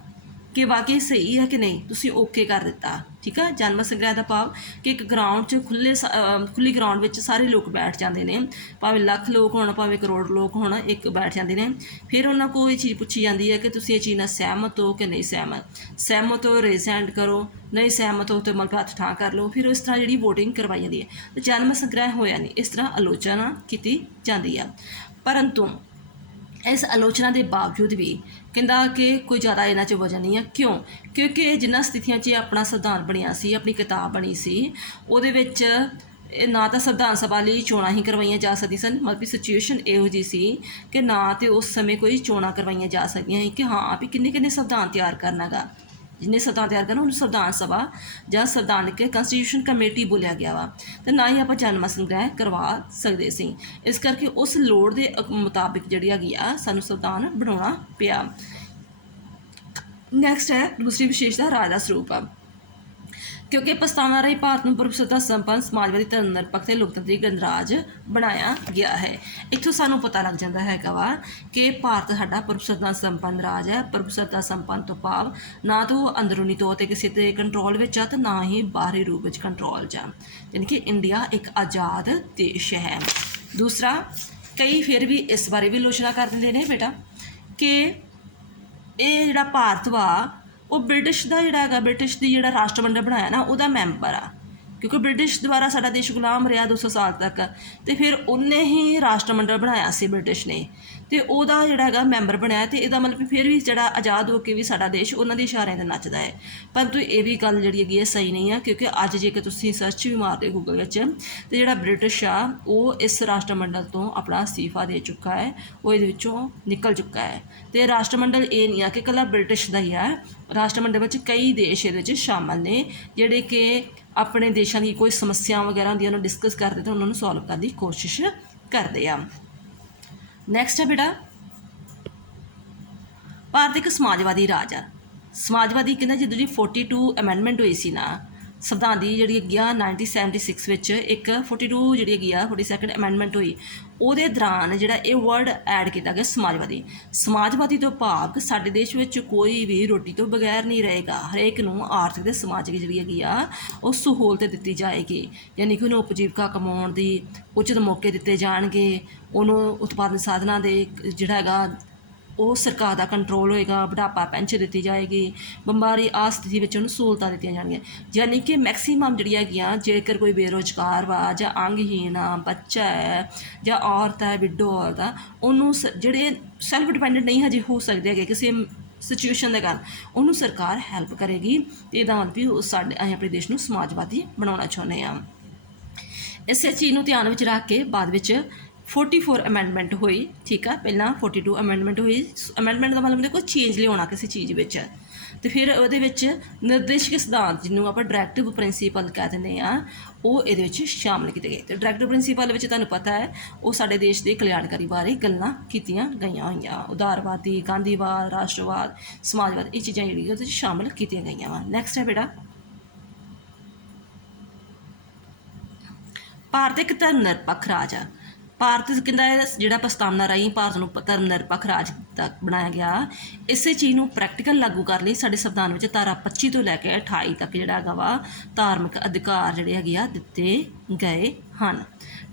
ਕਿ ਵਾਕਈ ਸਹੀ ਹੈ ਕਿ ਨਹੀਂ, ਤੁਸੀਂ ਓਕੇ ਕਰ ਦਿੱਤਾ, ਠੀਕ ਆ। ਜਨਮਤ ਸੰਗ੍ਰਹਿ ਦਾ ਭਾਵ ਕਿ ਇੱਕ ਗਰਾਊਂਡ 'ਚ ਖੁੱਲ੍ਹੀ ਗਰਾਊਂਡ ਵਿੱਚ ਸਾਰੇ ਲੋਕ ਬੈਠ ਜਾਂਦੇ ਨੇ, ਭਾਵੇਂ ਲੱਖ ਲੋਕ ਹੋਣ, ਭਾਵੇਂ ਕਰੋੜ ਲੋਕ ਹੋਣ, ਇੱਕ ਬੈਠ ਜਾਂਦੇ ਨੇ। ਫਿਰ ਉਹਨਾਂ ਕੋਲ ਇਹ ਚੀਜ਼ ਪੁੱਛੀ ਜਾਂਦੀ ਹੈ ਕਿ ਤੁਸੀਂ ਇਹ ਚੀਜ਼ ਨਾਲ ਸਹਿਮਤ ਹੋ ਕਿ ਨਹੀਂ ਸਹਿਮਤ ਹੋ ਰੇਜ਼ ਹੈਂਡ ਕਰੋ, ਨਹੀਂ ਸਹਿਮਤ ਹੋ ਤਾਂ ਮਤਲਬ ਹੱਥ ਠਾਂ ਕਰ ਲਓ। ਫਿਰ ਇਸ ਤਰ੍ਹਾਂ ਜਿਹੜੀ ਵੋਟਿੰਗ ਕਰਵਾਈ ਜਾਂਦੀ ਹੈ, ਅਤੇ ਜਨਮਤ ਸੰਗ੍ਰਹਿ ਹੋਇਆ ਨਹੀਂ, ਇਸ ਤਰ੍ਹਾਂ ਆਲੋਚਨਾ ਕੀਤੀ ਜਾਂਦੀ ਆ। ਪਰੰਤੂ ਇਸ ਆਲੋਚਨਾ ਦੇ ਬਾਵਜੂਦ ਵੀ ਕਹਿੰਦਾ ਕਿ ਕੋਈ ਜ਼ਿਆਦਾ ਇਹਨਾਂ 'ਚ ਵਜਨ ਨਹੀਂ ਹੈ। ਕਿਉਂ? ਕਿਉਂਕਿ ਜਿਨ੍ਹਾਂ ਸਥਿਤੀਆਂ 'ਚ ਆਪਣਾ ਸੰਵਿਧਾਨ ਬਣਿਆ ਸੀ, ਆਪਣੀ ਕਿਤਾਬ ਬਣੀ ਸੀ, ਉਹਦੇ ਵਿੱਚ ਨਾ ਤਾਂ ਸੰਵਿਧਾਨ ਸਭਾ ਲਈ ਚੋਣਾਂ ਹੀ ਕਰਵਾਈਆਂ ਜਾ ਸਕਦੀਆਂ ਸਨ, ਮਤਲਬ ਕਿ ਸਿਚੁਏਸ਼ਨ ਇਹੋ ਜਿਹੀ ਸੀ ਕਿ ਨਾ ਤਾਂ ਉਸ ਸਮੇਂ ਕੋਈ ਚੋਣਾਂ ਕਰਵਾਈਆਂ ਜਾ ਸਕਦੀਆਂ ਸੀ ਕਿ ਹਾਂ ਵੀ ਕਿੰਨੇ ਸੰਵਿਧਾਨ ਤਿਆਰ ਕਰਨਾ ਗਾ। ਜਿਹਨੇ ਸੰਵਿਧਾਨ ਤਿਆਰ ਕਰਨਾ ਉਹਨੂੰ ਸੰਵਿਧਾਨ ਸਭਾ ਜਾਂ ਸੰਵਿਧਾਨਕ ਕੰਸਟੀਟਿਊਸ਼ਨ ਕਮੇਟੀ ਬੋਲਿਆ ਗਿਆ ਵਾ, ਅਤੇ ਨਾ ਹੀ ਆਪਾਂ ਜਨਮਤ ਸੰਗ੍ਰਹਿ ਕਰਵਾ ਸਕਦੇ ਸੀ। ਇਸ ਕਰਕੇ ਉਸ ਲੋੜ ਦੇ ਮੁਤਾਬਿਕ ਜਿਹੜੀ ਹੈਗੀ ਆ ਸਾਨੂੰ ਸੰਵਿਧਾਨ ਬਣਾਉਣਾ ਪਿਆ। ਨੈਕਸਟ ਹੈ ਦੂਸਰੀ ਵਿਸ਼ੇਸ਼ਤਾ, ਰਾਜ ਦਾ ਸਰੂਪ ਆ। ਕਿਉਂਕਿ ਪ੍ਰਸਤਾਵਨਾ ਰਾਹੀਂ ਭਾਰਤ ਨੂੰ ਪ੍ਰਭੂਸੱਤਾ ਸੰਪੰਨ, ਸਮਾਜਵਾਦੀ, ਧਰਮ ਨਿਰਪੱਖ ਅਤੇ ਲੋਕਤੰਤਰੀ ਗਣਰਾਜ ਬਣਾਇਆ ਗਿਆ ਹੈ। ਇੱਥੋਂ ਸਾਨੂੰ ਪਤਾ ਲੱਗ ਜਾਂਦਾ ਹੈਗਾ ਵਾ ਕਿ ਭਾਰਤ ਸਾਡਾ ਪ੍ਰਭੂਸੱਤਾ ਸੰਪੰਨ ਰਾਜ ਹੈ। ਪ੍ਰਭੂਸੱਤਾ ਸੰਪੰਨ ਤੋਂ ਭਾਵ ਨਾ ਤਾਂ ਉਹ ਅੰਦਰੂਨੀ ਤੌਰ 'ਤੇ ਕਿਸੇ ਦੇ ਕੰਟਰੋਲ ਵਿੱਚ ਆ, ਅਤੇ ਨਾ ਹੀ ਬਾਹਰੀ ਰੂਪ ਵਿੱਚ ਕੰਟਰੋਲ 'ਚ ਆ, ਯਾਨੀ ਕਿ ਇੰਡੀਆ ਇੱਕ ਆਜ਼ਾਦ ਦੇਸ਼ ਹੈ। ਦੂਸਰਾ, ਕਈ ਫਿਰ ਵੀ ਇਸ ਬਾਰੇ ਵੀ ਆਲੋਚਨਾ ਕਰ ਦਿੰਦੇ ਨੇ ਬੇਟਾ ਕਿ ਇਹ ਜਿਹੜਾ ਭਾਰਤ ਵਾ ਉਹ ਬ੍ਰਿਟਿਸ਼ ਦਾ ਜਿਹੜਾ ਹੈਗਾ, ਬ੍ਰਿਟਿਸ਼ ਦੀ ਜਿਹੜਾ ਰਾਸ਼ਟਰਮੰਡਲ ਬਣਾਇਆ ਨਾ ਉਹਦਾ ਮੈਂਬਰ ਆ, ਕਿਉਂਕਿ ਬ੍ਰਿਟਿਸ਼ ਦੁਆਰਾ ਸਾਡਾ ਦੇਸ਼ ਗੁਲਾਮ ਰਿਹਾ 200 ਸਾਲ ਤੱਕ, ਅਤੇ ਫਿਰ ਉਹਨੇ ਹੀ ਰਾਸ਼ਟਰਮੰਡਲ ਬਣਾਇਆ ਸੀ ਬ੍ਰਿਟਿਸ਼ ਨੇ, ਅਤੇ ਉਹਦਾ ਜਿਹੜਾ ਹੈਗਾ ਮੈਂਬਰ ਬਣਿਆ। ਅਤੇ ਇਹਦਾ ਮਤਲਬ ਫਿਰ ਵੀ ਜਿਹੜਾ ਆਜ਼ਾਦ ਹੋ ਕੇ ਵੀ ਸਾਡਾ ਦੇਸ਼ ਉਹਨਾਂ ਦੇ ਇਸ਼ਾਰਿਆਂ 'ਤੇ ਨੱਚਦਾ ਹੈ। ਪਰੰਤੂ ਇਹ ਵੀ ਗੱਲ ਜਿਹੜੀ ਹੈਗੀ ਹੈ ਸਹੀ ਨਹੀਂ ਆ, ਕਿਉਂਕਿ ਅੱਜ ਜੇਕਰ ਤੁਸੀਂ ਸਰਚ ਵੀ ਮਾਰਦੇ ਗੂਗਲ ਵਿੱਚ, ਅਤੇ ਜਿਹੜਾ ਬ੍ਰਿਟਿਸ਼ ਆ ਉਹ ਇਸ ਰਾਸ਼ਟਰਮੰਡਲ ਤੋਂ ਆਪਣਾ ਅਸਤੀਫਾ ਦੇ ਚੁੱਕਾ ਹੈ, ਉਹ ਇਹਦੇ ਵਿੱਚੋਂ ਨਿਕਲ ਚੁੱਕਾ ਹੈ। ਅਤੇ ਰਾਸ਼ਟਰਮੰਡਲ ਇਹ ਨਹੀਂ ਆ ਕਿ ਇਕੱਲਾ ਬ੍ਰਿਟਿਸ਼ ਦਾ ਹੀ ਹੈ, ਰਾਸ਼ਟਰਮੰਡਲ ਵਿੱਚ ਕਈ ਦੇਸ਼ ਇਹਦੇ ਵਿੱਚ ਸ਼ਾਮਲ ਨੇ ਜਿਹੜੇ ਕਿ ਆਪਣੇ ਦੇਸ਼ਾਂ ਦੀ ਕੋਈ ਸਮੱਸਿਆ ਵਗੈਰਾ ਹੁੰਦੀਆਂ ਉਹਨੂੰ ਡਿਸਕਸ ਕਰਦੇ ਤੇ ਉਹਨਾਂ ਨੂੰ ਸੋਲਵ ਕਰਨ ਦੀ ਕੋਸ਼ਿਸ਼ ਕਰਦੇ ਆ। ਨੈਕਸਟ ਹੈ ਬੇਟਾ, ਭਾਰਤ ਇੱਕ ਸਮਾਜਵਾਦੀ ਰਾਜ ਆ। ਸਮਾਜਵਾਦੀ ਕਹਿੰਦਾ ਜਦੋਂ ਜੀ 42 ਅਮੈਂਡਮੈਂਟ ਹੋਈ ਸੀ ਨਾ ਸੰਵਿਧਾਨ ਦੀ ਜਿਹੜੀ ਹੈਗੀ ਆ 1976 ਵਿੱਚ, ਇੱਕ 42 ਜਿਹੜੀ ਹੈਗੀ ਆ 42nd ਅਮੈਂਡਮੈਂਟ ਹੋਈ, ਉਹਦੇ ਦੌਰਾਨ ਜਿਹੜਾ ਇਹ ਵਰਡ ਐਡ ਕੀਤਾ ਗਿਆ ਸਮਾਜਵਾਦੀ। ਸਮਾਜਵਾਦੀ ਤੋਂ ਭਾਵ ਸਾਡੇ ਦੇਸ਼ ਵਿੱਚ ਕੋਈ ਵੀ ਰੋਟੀ ਤੋਂ ਬਗੈਰ ਨਹੀਂ ਰਹੇਗਾ, ਹਰੇਕ ਨੂੰ ਆਰਥਿਕ ਅਤੇ ਸਮਾਜਿਕ ਜਿਹੜੀ ਹੈਗੀ ਆ ਉਹ ਸਹੂਲਤ ਦਿੱਤੀ ਜਾਏਗੀ, ਯਾਨੀ ਕਿ ਉਹਨੂੰ ਉਪਜੀਵਕਾ ਕਮਾਉਣ ਦੀ ਉਚਿਤ ਮੌਕੇ ਦਿੱਤੇ ਜਾਣਗੇ, ਉਹਨੂੰ ਉਤਪਾਦਨ ਸਾਧਨਾਂ ਦੇ ਜਿਹੜਾ ਹੈਗਾ ਉਹ ਸਰਕਾਰ ਦਾ ਕੰਟਰੋਲ ਹੋਏਗਾ, ਬੁਢਾਪਾ ਪੈਨਸ਼ਨ ਦਿੱਤੀ ਜਾਏਗੀ, ਬਿਮਾਰੀ ਆ ਸਥਿਤੀ ਵਿੱਚ ਉਹਨੂੰ ਸਹੂਲਤਾਂ ਦਿੱਤੀਆਂ ਜਾਣਗੀਆਂ। ਯਾਨੀ ਕਿ ਮੈਕਸੀਮਮ ਜਿਹੜੀਆਂ ਹੈਗੀਆਂ, ਜੇਕਰ ਕੋਈ ਬੇਰੁਜ਼ਗਾਰ ਵਾ ਜਾਂ ਅੰਗਹੀਣ ਆ, ਬੱਚਾ ਹੈ ਜਾਂ ਔਰਤ ਹੈ, ਵਿਡੋ ਔਰਤ ਆ, ਉਹਨੂੰ ਜਿਹੜੇ ਸੈਲਫ ਡਿਪੈਂਡੈਂਟ ਨਹੀਂ ਹਜੇ ਹੋ ਸਕਦੇ ਹੈਗੇ ਕਿਸੇ ਸਿਚੁਏਸ਼ਨ ਦੇ ਕਾਰਨ, ਉਹਨੂੰ ਸਰਕਾਰ ਹੈਲਪ ਕਰੇਗੀ। ਅਤੇ ਇਹਦਾ ਮਤਲਬ ਵੀ ਸਾਡੇ ਅਸੀਂ ਆਪਣੇ ਦੇਸ਼ ਨੂੰ ਸਮਾਜਵਾਦੀ ਬਣਾਉਣਾ ਚਾਹੁੰਦੇ ਹਾਂ। ਇਸੇ ਚੀਜ਼ ਨੂੰ ਧਿਆਨ ਵਿੱਚ ਰੱਖ ਕੇ ਬਾਅਦ ਵਿੱਚ 44 ਅਮੈਂਡਮੈਂਟ ਹੋਈ, ਠੀਕ ਆ। ਪਹਿਲਾਂ 42 ਅਮੈਂਡਮੈਂਟ ਹੋਈ। ਅਮੈਂਡਮੈਂਟ ਦਾ ਮਤਲਬ ਦੇਖੋ ਚੇਂਜ ਲਿਆਉਣਾ ਕਿਸੇ ਚੀਜ਼ ਵਿੱਚ, ਅਤੇ ਫਿਰ ਉਹਦੇ ਵਿੱਚ ਨਿਰਦੇਸ਼ਕ ਸਿਧਾਂਤ ਜਿਹਨੂੰ ਆਪਾਂ ਡਾਇਰੈਕਟਿਵ ਪ੍ਰਿੰਸੀਪਲ ਕਹਿ ਦਿੰਦੇ ਹਾਂ, ਉਹ ਇਹਦੇ ਵਿੱਚ ਸ਼ਾਮਲ ਕੀਤੇ ਗਏ। ਅਤੇ ਡਾਇਰੈਕਟਿਵ ਪ੍ਰਿੰਸੀਪਲ ਵਿੱਚ ਤੁਹਾਨੂੰ ਪਤਾ ਹੈ ਉਹ ਸਾਡੇ ਦੇਸ਼ ਦੇ ਕਲਿਆਣਕਾਰੀ ਬਾਰੇ ਗੱਲਾਂ ਕੀਤੀਆਂ ਗਈਆਂ ਹੋਈਆਂ, ਉਦਾਰਵਾਦੀ, ਗਾਂਧੀਵਾਦ, ਰਾਸ਼ਟਰਵਾਦ, ਸਮਾਜਵਾਦ, ਇਹ ਚੀਜ਼ਾਂ ਜਿਹੜੀਆਂ ਉਹਦੇ ਵਿੱਚ ਸ਼ਾਮਲ ਕੀਤੀਆਂ ਗਈਆਂ ਵਾ। ਨੈਕਸਟ ਹੈ ਬੇਟਾ, ਭਾਰਤ ਇੱਕ ਧਰਮ ਨਿਰਪੱਖ ਰਾਜ ਆ। ਭਾਰਤ ਕਹਿੰਦਾ ਜਿਹੜਾ ਪ੍ਰਸਤਾਵਨਾ ਰਾਹੀਂ ਭਾਰਤ ਨੂੰ ਧਰਮ ਨਿਰਪੱਖ ਰਾਜ ਤੱਕ ਬਣਾਇਆ ਗਿਆ, ਇਸੇ ਚੀਜ਼ ਨੂੰ ਪ੍ਰੈਕਟੀਕਲ ਲਾਗੂ ਕਰਨ ਲਈ ਸਾਡੇ ਸੰਵਿਧਾਨ ਵਿੱਚ ਧਾਰਾ 25 ਤੋਂ ਲੈ ਕੇ 28 ਤੱਕ ਜਿਹੜਾ ਹੈਗਾ ਵਾ ਧਾਰਮਿਕ ਅਧਿਕਾਰ ਜਿਹੜੇ ਹੈਗੇ ਆ ਦਿੱਤੇ ਗਏ ਹਨ।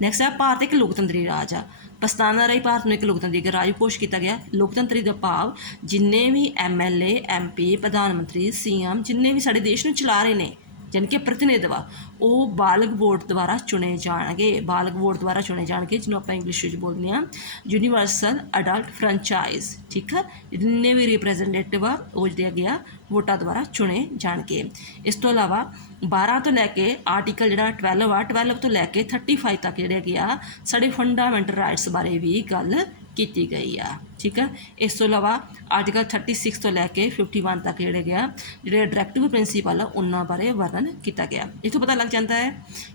ਨੈਕਸਟ ਹੈ, ਭਾਰਤ ਇੱਕ ਲੋਕਤੰਤਰੀ ਰਾਜ ਆ। ਪ੍ਰਸਤਾਵਨਾ ਰਾਹੀਂ ਭਾਰਤ ਨੂੰ ਇੱਕ ਲੋਕਤੰਤਰੀ ਰਾਜ ਘੋਸ਼ਿਤ ਕੀਤਾ ਗਿਆ। ਲੋਕਤੰਤਰੀ ਦਾ ਭਾਵ ਜਿੰਨੇ ਵੀ MLA, MP, ਪ੍ਰਧਾਨ ਮੰਤਰੀ, CM ਜਿੰਨੇ ਵੀ ਸਾਡੇ ਦੇਸ਼ ਨੂੰ ਚਲਾ ਰਹੇ ਨੇ, ਜਾਣੀ ਕਿ ਪ੍ਰਤੀਨਿਧ ਵਾ, ਉਹ ਬਾਲਗ ਵੋਟ ਦੁਆਰਾ ਚੁਣੇ ਜਾਣਗੇ। ਬਾਲਗ ਵੋਟ ਦੁਆਰਾ ਚੁਣੇ ਜਾਣਗੇ, ਜਿਹਨੂੰ ਆਪਾਂ ਇੰਗਲਿਸ਼ ਵਿੱਚ ਬੋਲਦੇ ਹਾਂ ਯੂਨੀਵਰਸਲ ਅਡਲਟ ਫਰੈਂਚਾਈਜ਼, ਠੀਕ ਆ। ਜਿੰਨੇ ਵੀ ਰਿਪਰੈਜ਼ੈਂਟੇਟਿਵ ਆ ਉਹ ਜਿਹੜੇ ਹੈਗੇ ਆ ਵੋਟਾਂ ਦੁਆਰਾ ਚੁਣੇ ਜਾਣਗੇ। ਇਸ ਤੋਂ ਇਲਾਵਾ 12 ਤੋਂ ਲੈ ਕੇ ਆਰਟੀਕਲ ਜਿਹੜਾ 12 ਆ, 12 ਤੋਂ ਲੈ ਕੇ 35 ਤੱਕ ਜਿਹੜੇ ਹੈਗੇ ਆ ਸਾਡੇ ਫੰਡਾਮੈਂਟਲ ਰਾਈਟਸ ਬਾਰੇ ਵੀ ਗੱਲ ਕੀਤੀ ਗਈ ਆ, ਠੀਕ ਆ। ਇਸ ਤੋਂ ਇਲਾਵਾ ਆਰਟੀਕਲ 36 ਤੋਂ ਲੈ ਕੇ 51 ਤੱਕ ਜਿਹੜੇ ਗਿਆ ਜਿਹੜੇ ਡਾਇਰੈਕਟਿਵ ਪ੍ਰਿੰਸੀਪਲ ਆ ਉਹਨਾਂ ਬਾਰੇ ਵਰਣਨ ਕੀਤਾ ਗਿਆ। ਇੱਥੋਂ ਪਤਾ ਲੱਗ ਜਾਂਦਾ ਹੈ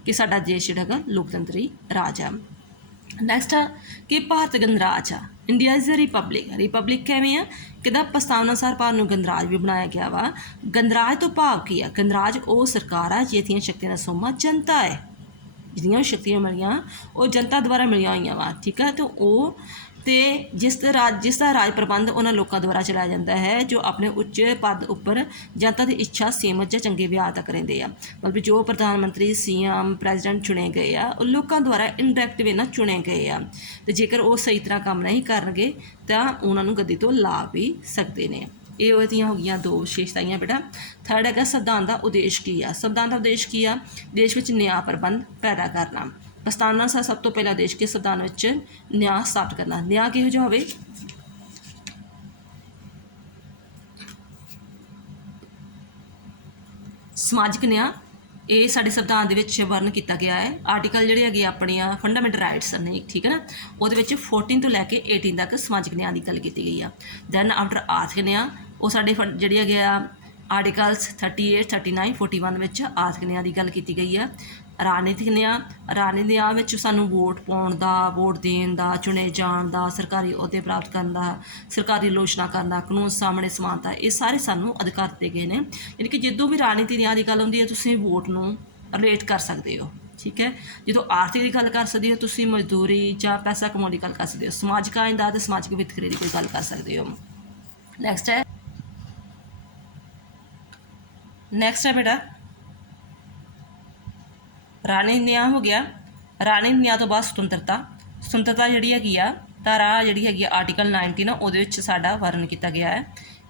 ਕਿ ਸਾਡਾ ਦੇਸ਼ ਜਿਹੜਾ ਹੈਗਾ ਲੋਕਤੰਤਰੀ ਰਾਜ ਆ। ਨੈਕਸਟ ਆ ਕਿ ਭਾਰਤ ਗਣਰਾਜ ਆ। India is a republic. Republic ਕਿਵੇਂ ਆ? ਕਿੱਦਾਂ ਪ੍ਰਸਤਾਵਨਾ ਅਨੁਸਾਰ ਭਾਰਤ ਨੂੰ ਗਣਰਾਜ ਵੀ ਬਣਾਇਆ ਗਿਆ ਵਾ। ਗਣਰਾਜ ਤੋਂ ਭਾਵ ਕੀ ਆ? ਗਣਰਾਜ ਉਹ ਸਰਕਾਰ ਆ ਜਿਹਦੀਆਂ ਸ਼ਕਤੀਆਂ ਦਾ ਸੋਮਾ ਜਨਤਾ ਹੈ, ਜਿਹਦੀਆਂ ਸ਼ਕਤੀਆਂ ਮਿਲੀਆਂ ਉਹ ਜਨਤਾ ਦੁਆਰਾ ਮਿਲੀਆਂ ਹੋਈਆਂ ਵਾ, ਠੀਕ ਆ। ਅਤੇ ਉਹ ਅਤੇ ਜਿਸ ਦਾ ਰਾਜ ਪ੍ਰਬੰਧ ਉਹਨਾਂ ਲੋਕਾਂ ਦੁਆਰਾ ਚਲਾਇਆ ਜਾਂਦਾ ਹੈ ਜੋ ਆਪਣੇ ਉੱਚ ਪਦ ਉੱਪਰ ਜਨਤਾ ਦੀ ਇੱਛਾ, ਸੀਮਤ ਜਾਂ ਚੰਗੇ ਵਿਆਹ ਤੱਕ ਰਹਿੰਦੇ ਆ। ਮਤਲਬ ਜੋ ਪ੍ਰਧਾਨ ਮੰਤਰੀ, CM, ਪ੍ਰੈਜ਼ੀਡੈਂਟ ਚੁਣੇ ਗਏ ਆ ਉਹ ਲੋਕਾਂ ਦੁਆਰਾ ਇੰਡਾਇਰੈਕਟ ਵੇ ਨਾਲ ਚੁਣੇ ਗਏ ਆ, ਅਤੇ ਜੇਕਰ ਉਹ ਸਹੀ ਤਰ੍ਹਾਂ ਕੰਮ ਨਹੀਂ ਕਰਨਗੇ ਤਾਂ ਉਹਨਾਂ ਨੂੰ ਗੱਦੀ ਤੋਂ ਲਾ ਵੀ ਸਕਦੇ ਨੇ। ਇਹ ਉਹਦੀਆਂ ਹੋ ਗਈਆਂ 2 ਵਿਸ਼ੇਸ਼ਤਾਵਾਂ ਬੇਟਾ। ਥਰਡ ਹੈਗਾ ਸੰਵਿਧਾਨ ਦਾ ਉਦੇਸ਼ ਕੀ ਆ। ਸੰਵਿਧਾਨ ਦਾ ਉਦੇਸ਼ ਕੀ ਆ? ਦੇਸ਼ ਵਿੱਚ ਨਿਆਂ ਪ੍ਰਬੰਧ ਪੈਦਾ ਕਰਨਾ। ਪ੍ਰਸਤਾਵਨਾ ਅਨੁਸਾਰ ਸਭ ਤੋਂ ਪਹਿਲਾ ਉਦੇਸ਼ ਕਿ ਸੰਵਿਧਾਨ ਵਿੱਚ ਨਿਆਂ ਸਥਾਪਿਤ ਕਰਨਾ। ਨਿਆਂ ਕਿਹੋ ਜਿਹਾ ਹੋਵੇ? ਸਮਾਜਿਕ ਨਿਆਂ, ਇਹ ਸਾਡੇ ਸੰਵਿਧਾਨ ਦੇ ਵਿੱਚ ਵਰਣਨ ਕੀਤਾ ਗਿਆ ਹੈ। ਆਰਟੀਕਲ ਜਿਹੜੇ ਹੈਗੇ ਆਪਣੀਆਂ ਫੰਡਾਮੈਂਟਲ ਰਾਈਟਸ ਨੇ, ਠੀਕ ਹੈ ਨਾ, ਉਹਦੇ ਵਿੱਚ 14 ਤੋਂ ਲੈ ਕੇ 18 ਤੱਕ ਸਮਾਜਿਕ ਨਿਆਂ ਦੀ ਗੱਲ ਕੀਤੀ ਗਈ ਆ। ਦੈਨ ਆਫਟਰ ਆਰਥਿਕ ਨਿਆਂ, ਉਹ ਸਾਡੇ ਜਿਹੜੇ ਹੈਗੇ ਆ ਆਰਟੀਕਲਸ 38, 39, 41 ਵਿੱਚ ਆਰਥਿਕ ਨਿਆਂ ਦੀ ਗੱਲ ਕੀਤੀ ਗਈ ਆ। ਰਾਜਨੀਤਿਕ ਨਿਆਂ, ਰਾਜਨੀਤਿਕ ਨਿਆਂ ਵਿੱਚ ਸਾਨੂੰ ਵੋਟ ਪਾਉਣ ਦਾ, ਵੋਟ ਦੇਣ ਦਾ, ਚੁਣੇ ਜਾਣ ਦਾ, ਸਰਕਾਰੀ ਅਹੁਦੇ ਪ੍ਰਾਪਤ ਕਰਨ ਦਾ, ਸਰਕਾਰੀ ਆਲੋਚਨਾ ਕਰਨ ਦਾ, ਕਾਨੂੰਨ ਸਾਹਮਣੇ ਸਮਾਨਤਾ, ਇਹ ਸਾਰੇ ਸਾਨੂੰ ਅਧਿਕਾਰ ਦਿੱਤੇ ਗਏ ਨੇ। ਯਾਨੀ ਕਿ ਜਦੋਂ ਵੀ ਰਾਜਨੀਤਿਕ ਨਿਆਂ ਦੀ ਗੱਲ ਹੁੰਦੀ ਹੈ ਤੁਸੀਂ ਵੋਟ ਨੂੰ ਰਿਲੇਟ ਕਰ ਸਕਦੇ ਹੋ, ਠੀਕ ਹੈ। ਜਦੋਂ ਆਰਥਿਕ ਦੀ ਗੱਲ ਕਰ ਸਕਦੇ ਹੋ ਤੁਸੀਂ ਮਜ਼ਦੂਰੀ ਜਾਂ ਪੈਸਾ ਕਮਾਉਣ ਦੀ ਗੱਲ ਕਰ ਸਕਦੇ ਹੋ। ਸਮਾਜਿਕ ਆਇੰਦਾ ਅਤੇ ਸਮਾਜਿਕ ਵਿਤਕਰੇ ਦੀ ਕੋਈ ਗੱਲ ਕਰ ਸਕਦੇ ਹੋ। ਨੈਕਸਟ ਹੈ ਬੇਟਾ ਰਾਜਨੀਤਿਕ ਨਿਆਂ ਹੋ ਗਿਆ। ਰਾਜਨੀਤਿਕ ਨਿਆਂ ਤੋਂ ਬਾਅਦ ਸੁਤੰਤਰਤਾ ਜਿਹੜੀ ਹੈਗੀ ਆ, ਧਾਰਾ ਜਿਹੜੀ ਹੈਗੀ ਆ ਆਰਟੀਕਲ 19 ਉਹਦੇ ਵਿੱਚ ਸਾਡਾ ਵਰਣਨ ਕੀਤਾ ਗਿਆ ਹੈ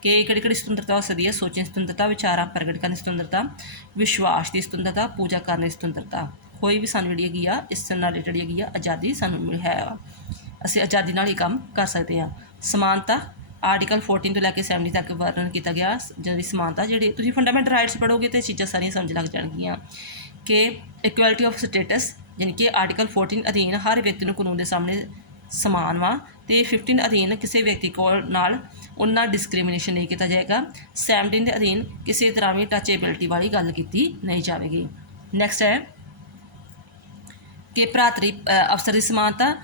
ਕਿ ਕਿਹੜੀ ਸੁਤੰਤਰਤਾ ਹੋ ਸਕਦੀ ਹੈ। ਸੋਚਣ ਦੀ ਸੁਤੰਤਰਤਾ, ਵਿਚਾਰਾਂ ਪ੍ਰਗਟ ਕਰਨ ਦੀ ਸੁਤੰਤਰਤਾ, ਵਿਸ਼ਵਾਸ ਦੀ ਸੁਤੰਤਰਤਾ, ਪੂਜਾ ਕਰਨ ਦੀ ਸੁਤੰਤਰਤਾ। ਕੋਈ ਵੀ ਸਾਨੂੰ ਜਿਹੜੀ ਹੈਗੀ ਆ ਇਸ ਨਾਲ ਰਿਲੇਟਡ ਹੈਗੀ ਆ ਆਜ਼ਾਦੀ ਸਾਨੂੰ ਮਿਲੀ ਹੈ, ਅਸੀਂ ਆਜ਼ਾਦੀ ਨਾਲ ਹੀ ਕੰਮ ਕਰ ਸਕਦੇ ਹਾਂ। ਸਮਾਨਤਾ, ਆਰਟੀਕਲ 14 ਤੋਂ ਲੈ ਕੇ 70 ਤੱਕ ਵਰਣਨ ਕੀਤਾ ਗਿਆ। ਜਿਹੜੀ ਸਮਾਨਤਾ, ਜਿਹੜੀ ਤੁਸੀਂ ਫੰਡਾਮੈਂਟਲ ਰਾਈਟਸ ਪੜ੍ਹੋਗੇ ਤਾਂ ਚੀਜ਼ਾਂ ਸਾਰੀਆਂ ਸਮਝ ਲੱਗ ਜਾਣਗੀਆਂ ਕਿ ਇਕੁਐਲਿਟੀ ਆਫ ਸਟੇਟਸ, ਯਾਨੀ ਕਿ ਆਰਟੀਕਲ 14 ਅਧੀਨ ਹਰ ਵਿਅਕਤੀ ਨੂੰ ਕਾਨੂੰਨ ਦੇ ਸਾਹਮਣੇ ਸਮਾਨ ਵਾ, ਅਤੇ 15 ਅਧੀਨ ਕਿਸੇ ਵਿਅਕਤੀ ਕੋਲ ਨਾਲ ਉਹਨਾਂ ਡਿਸਕ੍ਰਿਮੀਨੇਸ਼ਨ ਨਹੀਂ ਕੀਤਾ ਜਾਏਗਾ। 17 ਦੇ ਅਧੀਨ ਕਿਸੇ ਤਰ੍ਹਾਂ ਵੀ ਟੱਚੇਬਿਲਿਟੀ ਵਾਲੀ ਗੱਲ ਕੀਤੀ ਨਹੀਂ ਜਾਵੇਗੀ। ਨੈਕਸਟ ਹੈ ਕਿ ਭਰਾਤਰੀ ਅਫਸਰ ਦੀ ਸਮਾਨਤਾ,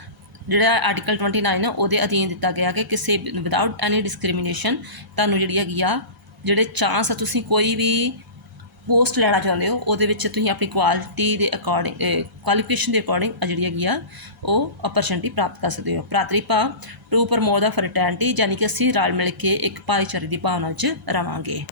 ਜਿਹੜਾ ਆਰਟੀਕਲ 29 ਆ ਉਹਦੇ ਅਧੀਨ ਦਿੱਤਾ ਗਿਆ ਕਿ ਕਿਸੇ ਵਿਦਆਊਟ ਐਨੀ ਡਿਸਕ੍ਰਿਮੀਨੇਸ਼ਨ ਤੁਹਾਨੂੰ ਜਿਹੜੀ ਹੈਗੀ ਆ ਜਿਹੜੇ ਚਾਂਸ ਆ ਤੁਸੀਂ ਕੋਈ ਵੀ ਪੋਸਟ ਲੈਣਾ ਚਾਹੁੰਦੇ ਹੋ ਉਹਦੇ ਵਿੱਚ ਤੁਸੀਂ ਆਪਣੀ ਕੁਆਲਿਟੀ ਦੇ ਅਕੋਰਡਿੰਗ ਕੁਆਲੀਫਿਕੇਸ਼ਨ ਦੇ ਅਕੋਰਡਿੰਗ ਜਿਹੜੀ ਹੈਗੀ ਆ ਉਹ ਅਪਰਚੁਨਿਟੀ ਪ੍ਰਾਪਤ ਕਰ ਸਕਦੇ ਹੋ। ਭਰਾਤਰੀ ਭਾਵ ਟੂ ਪ੍ਰਮੋਟ ਦਾ ਫਰਟੈਨਿਟੀ, ਯਾਨੀ ਕਿ ਅਸੀਂ ਰਲ ਮਿਲ ਕੇ ਇੱਕ ਭਾਈਚਾਰੇ ਦੀ ਭਾਵਨਾ ਵਿੱਚ ਰਵਾਂਗੇ।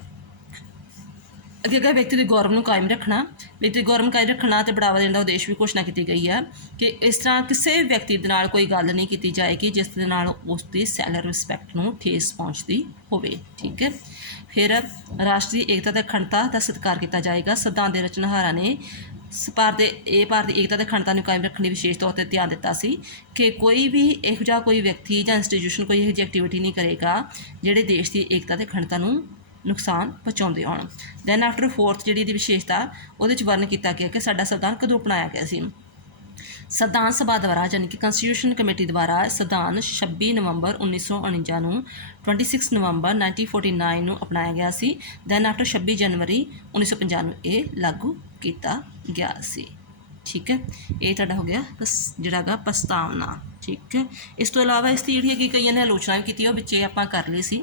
ਅੱਗੇ ਅੱਗੇ ਵਿਅਕਤੀ ਦੇ ਗੌਰਵ ਨੂੰ ਕਾਇਮ ਰੱਖਣਾ, ਵਿਅਕਤੀ ਗੌਰਵ ਨੂੰ ਕਾਇਮ ਰੱਖਣਾ ਅਤੇ ਬੜਾਵਾ ਦੇਣ ਦਾ ਉਦੇਸ਼ ਵੀ ਘੋਸ਼ਣਾ ਕੀਤੀ ਗਈ ਹੈ ਕਿ ਇਸ ਤਰ੍ਹਾਂ ਕਿਸੇ ਵਿਅਕਤੀ ਦੇ ਨਾਲ ਕੋਈ ਗੱਲ ਨਹੀਂ ਕੀਤੀ ਜਾਏਗੀ ਜਿਸ ਦੇ ਨਾਲ ਉਸ ਦੀ ਸੈਲਫ ਰਿਸਪੈਕਟ ਨੂੰ ਠੇਸ ਪਹੁੰਚਦੀ ਹੋਵੇ। ਠੀਕ ਹੈ। ਫਿਰ ਰਾਸ਼ਟਰੀ ਏਕਤਾ ਤੇ ਅਖੰਡਤਾ ਦਾ ਸਤਿਕਾਰ ਕੀਤਾ ਜਾਏਗਾ। ਸੰਵਿਧਾਨ ਦੇ ਰਚਨਹਾਰਾਂ ਨੇ ਭਾਰਤ ਦੀ ਏਕਤਾ ਤੇ ਅਖੰਡਤਾ ਨੂੰ ਕਾਇਮ ਰੱਖਣ ਲਈ ਵਿਸ਼ੇਸ਼ ਤੌਰ 'ਤੇ ਧਿਆਨ ਦਿੱਤਾ ਸੀ ਕਿ ਕੋਈ ਵੀ ਇਹੋ ਜਿਹਾ ਕੋਈ ਵਿਅਕਤੀ ਜਾਂ ਇੰਸਟੀਟਿਊਸ਼ਨ ਕੋਈ ਇਹੋ ਜਿਹੀ ਐਕਟੀਵਿਟੀ ਨਹੀਂ ਕਰੇਗਾ ਜਿਹੜੇ ਦੇਸ਼ ਦੀ ਏਕਤਾ ਤੇ ਅਖੰਡਤਾ ਨੂੰ ਨੁਕਸਾਨ ਪਹੁੰਚਾਉਂਦੇ ਹੋਣ। ਦੈਨ ਆਫਟਰ ਫੋਰਥ ਜਿਹੜੀ ਇਹਦੀ ਵਿਸ਼ੇਸ਼ਤਾ ਉਹਦੇ 'ਚ ਵਰਣਨ ਕੀਤਾ ਗਿਆ ਕਿ ਸਾਡਾ ਸੰਵਿਧਾਨ ਕਦੋਂ ਅਪਣਾਇਆ ਗਿਆ ਸੀ। ਸੰਵਿਧਾਨ ਸਭਾ ਦੁਆਰਾ ਯਾਨੀ ਕਿ ਕੰਸਟੀਟਿਊਸ਼ਨ ਕਮੇਟੀ ਦੁਆਰਾ ਸੰਵਿਧਾਨ 26 ਨਵੰਬਰ 1949 ਨੂੰ 26 ਨਵੰਬਰ 1949 ਨੂੰ ਅਪਣਾਇਆ ਗਿਆ ਸੀ। ਦੈਨ ਆਫਟਰ 26 ਜਨਵਰੀ 1950 ਨੂੰ ਇਹ ਲਾਗੂ ਕੀਤਾ ਗਿਆ ਸੀ। ਠੀਕ ਹੈ। ਇਹ ਤੁਹਾਡਾ ਹੋ ਗਿਆ ਜਿਹੜਾ ਗਾ ਪ੍ਰਸਤਾਵਨਾ। ਠੀਕ ਹੈ। ਇਸ ਤੋਂ ਇਲਾਵਾ ਇਸ ਦੀ ਜਿਹੜੀ ਹੈਗੀ ਕਈਆਂ ਨੇ ਆਲੋਚਨਾ ਵੀ ਕੀਤੀ, ਉਹ ਵਿੱਚੇ ਆਪਾਂ ਕਰ ਲਈ ਸੀ।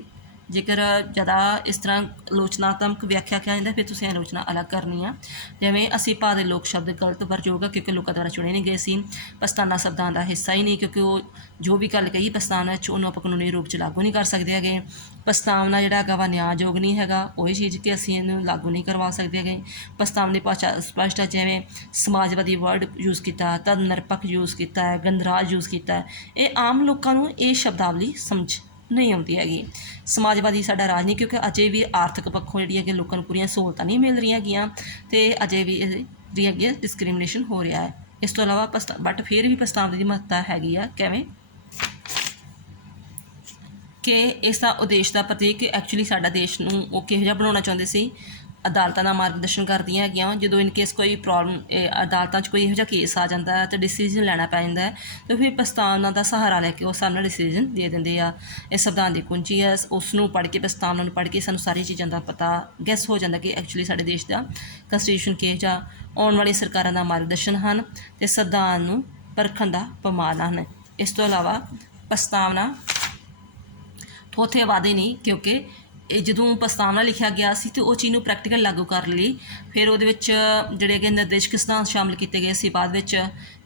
ਜੇਕਰ ਜ਼ਿਆਦਾ ਇਸ ਤਰ੍ਹਾਂ ਆਲੋਚਨਾਤਮਕ ਵਿਆਖਿਆ ਕਿਹਾ ਜਾਂਦਾ ਫਿਰ ਤੁਸੀਂ ਆਲੋਚਨਾ ਅਲੱਗ ਕਰਨੀ ਆ। ਜਿਵੇਂ ਅਸੀਂ ਭਾਰਤ ਦੇ ਲੋਕ ਸ਼ਬਦ ਗਲਤ ਵਰਜੋਗ ਆ ਕਿਉਂਕਿ ਲੋਕਾਂ ਦੁਆਰਾ ਚੁਣੇ ਨਹੀਂ ਗਏ ਸੀ। ਪਛਤਾਨਾ ਸੰਵਿਧਾਨ ਦਾ ਹਿੱਸਾ ਹੀ ਨਹੀਂ ਕਿਉਂਕਿ ਉਹ ਜੋ ਵੀ ਗੱਲ ਕਹੀ ਪ੍ਰਸਤਾਵਨਾ ਵਿੱਚ ਉਹਨੂੰ ਆਪਾਂ ਕਾਨੂੰਨੀ ਰੂਪ 'ਚ ਲਾਗੂ ਨਹੀਂ ਕਰ ਸਕਦੇ ਹੈਗੇ। ਪ੍ਰਸਤਾਵਨਾ ਜਿਹੜਾ ਹੈਗਾ ਵਾ ਨਿਆਂਯੋਗ ਨਹੀਂ ਹੈਗਾ, ਉਹੀ ਚੀਜ਼ ਕਿ ਅਸੀਂ ਇਹਨੂੰ ਲਾਗੂ ਨਹੀਂ ਕਰਵਾ ਸਕਦੇ ਹੈਗੇ। ਪ੍ਰਸਤਾਵਨਾ ਦੀ ਭਾਸ਼ਾ ਸਪਸ਼ਟ ਹੈ, ਜਿਵੇਂ ਸਮਾਜਵਾਦੀ ਵਰਡ ਯੂਜ਼ ਕੀਤਾ, ਧਰਮ ਨਿਰਪੱਖ ਯੂਜ਼ ਕੀਤਾ ਹੈ, ਗਣਰਾਜ ਯੂਜ਼ ਕੀਤਾ ਹੈ। ਇਹ ਆਮ ਲੋਕਾਂ ਨੂੰ ਇਹ ਸ਼ਬਦਾਵਲੀ ਸਮਝ ਨਹੀਂ ਆਉਂਦੀ ਹੈਗੀ। ਸਮਾਜਵਾਦੀ ਸਾਡਾ ਰਾਜ ਨਹੀਂ ਕਿਉਂਕਿ ਅਜੇ ਵੀ ਆਰਥਿਕ ਪੱਖੋਂ ਜਿਹੜੀ ਹੈਗੀ ਲੋਕਾਂ ਨੂੰ ਪੂਰੀਆਂ ਸਹੂਲਤਾਂ ਨਹੀਂ ਮਿਲ ਰਹੀਆਂ ਹੈਗੀਆਂ ਅਤੇ ਅਜੇ ਵੀ ਜਿਹੜੀ ਹੈਗੀ ਡਿਸਕ੍ਰਿਮੀਨੇਸ਼ਨ ਹੋ ਰਿਹਾ ਹੈ। ਇਸ ਤੋਂ ਇਲਾਵਾ ਬਟ ਫਿਰ ਵੀ ਪ੍ਰਸਤਾਵਨਾ ਦੀ ਮਹੱਤਤਾ ਹੈਗੀ ਆ। ਕਿਵੇਂ ਕਿ ਇਸ ਦਾ ਉਦੇਸ਼ ਦਾ ਪ੍ਰਤੀਕ ਐਕਚੁਅਲੀ ਸਾਡਾ ਦੇਸ਼ ਨੂੰ ਉਹ ਕਿਹੋ ਜਿਹਾ ਬਣਾਉਣਾ ਚਾਹੁੰਦੇ ਸੀ। ਅਦਾਲਤਾਂ ਦਾ ਮਾਰਗਦਰਸ਼ਨ ਕਰਦੀਆਂ ਹੈਗੀਆਂ। ਜਦੋਂ ਇਨ ਕੇਸ ਕੋਈ ਪ੍ਰੋਬਲਮ ਅਦਾਲਤਾਂ 'ਚ ਕੋਈ ਇਹੋ ਜਿਹਾ ਕੇਸ ਆ ਜਾਂਦਾ ਹੈ ਅਤੇ ਡਿਸੀਜ਼ਨ ਲੈਣਾ ਪੈ ਜਾਂਦਾ ਹੈ ਤਾਂ ਫਿਰ ਪ੍ਰਸਤਾਵਨਾ ਦਾ ਸਹਾਰਾ ਲੈ ਕੇ ਉਹ ਸਾਨੂੰ ਡਿਸੀਜ਼ਨ ਦੇ ਦਿੰਦੇ ਆ। ਇਹ ਸੰਵਿਧਾਨ ਦੀ ਕੁੰਜੀ ਹੈ। ਉਸ ਨੂੰ ਪੜ੍ਹ ਕੇ ਪ੍ਰਸਤਾਵਨਾ ਨੂੰ ਪੜ੍ਹ ਕੇ ਸਾਨੂੰ ਸਾਰੀ ਚੀਜ਼ਾਂ ਦਾ ਪਤਾ ਗੈਸ ਹੋ ਜਾਂਦਾ ਕਿ ਐਕਚੁਅਲੀ ਸਾਡੇ ਦੇਸ਼ ਦਾ ਕੰਸਟੀਟਿਊਸ਼ਨ ਕਿਹੋ ਜਿਹਾ, ਆਉਣ ਵਾਲੀਆਂ ਸਰਕਾਰਾਂ ਦਾ ਮਾਰਗਦਰਸ਼ਨ ਹਨ ਅਤੇ ਸੰਵਿਧਾਨ ਨੂੰ ਪਰਖਣ ਦਾ ਪ੍ਰਮਾਣ ਹਨ। ਇਸ ਤੋਂ ਇਲਾਵਾ ਪ੍ਰਸਤਾਵਨਾ ਉੱਥੇ ਵਾਅਦੇ ਨਹੀਂ ਕਿਉਂਕਿ ਇਹ ਜਦੋਂ ਪ੍ਰਸਤਾਵਨਾ ਲਿਖਿਆ ਗਿਆ ਸੀ ਅਤੇ ਉਹ ਚੀਜ਼ ਨੂੰ ਪ੍ਰੈਕਟੀਕਲ ਲਾਗੂ ਕਰਨ ਲਈ ਫਿਰ ਉਹਦੇ ਵਿੱਚ ਜਿਹੜੇ ਕਿ ਨਿਰਦੇਸ਼ਕ ਸਿਧਾਂਤ ਸ਼ਾਮਿਲ ਕੀਤੇ ਗਏ ਸੀ ਬਾਅਦ ਵਿੱਚ।